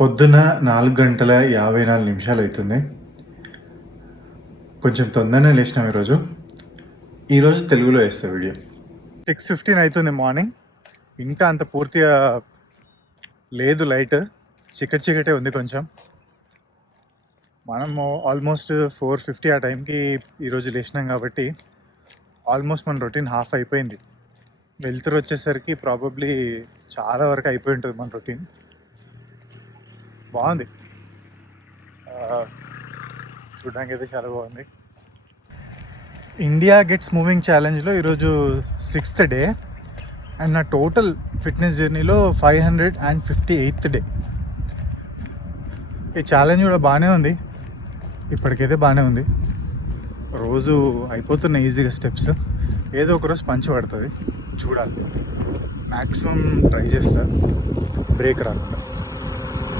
పొద్దున 4:54 అవుతుంది. కొంచెం తొందరనే లేచినాం ఈరోజు తెలుగులో వేస్తా వీడియో. 6:15 అవుతుంది మార్నింగ్. ఇంకా అంత పూర్తిగా లేదు, లైట్ చీకటే ఉంది కొంచెం. మనము ఆల్మోస్ట్ 4:50 ఆ టైంకి ఈరోజు లేచినాం కాబట్టి ఆల్మోస్ట్ మన రొటీన్ హాఫ్ అయిపోయింది. వెళ్తురు వచ్చేసరికి ప్రాబబ్లీ చాలా వరకు అయిపోయి ఉంటుంది మన రొటీన్. బాగుంది, చూడడానికి అయితే చాలా బాగుంది. ఇండియా గెట్స్ మూవింగ్ ఛాలెంజ్లో ఈరోజు 6th డే అండ్ నా టోటల్ ఫిట్నెస్ జర్నీలో 558th డే. ఈ ఛాలెంజ్ కూడా బాగానే ఉంది, ఇప్పటికైతే బాగానే ఉంది. రోజు అయిపోతున్నాయి ఈజీగా స్టెప్స్. ఏదో ఒకరోజు పంచి పడుతుంది, చూడాలి. మ్యాక్సిమం ట్రై చేస్తా బ్రేక్ రాకుండా.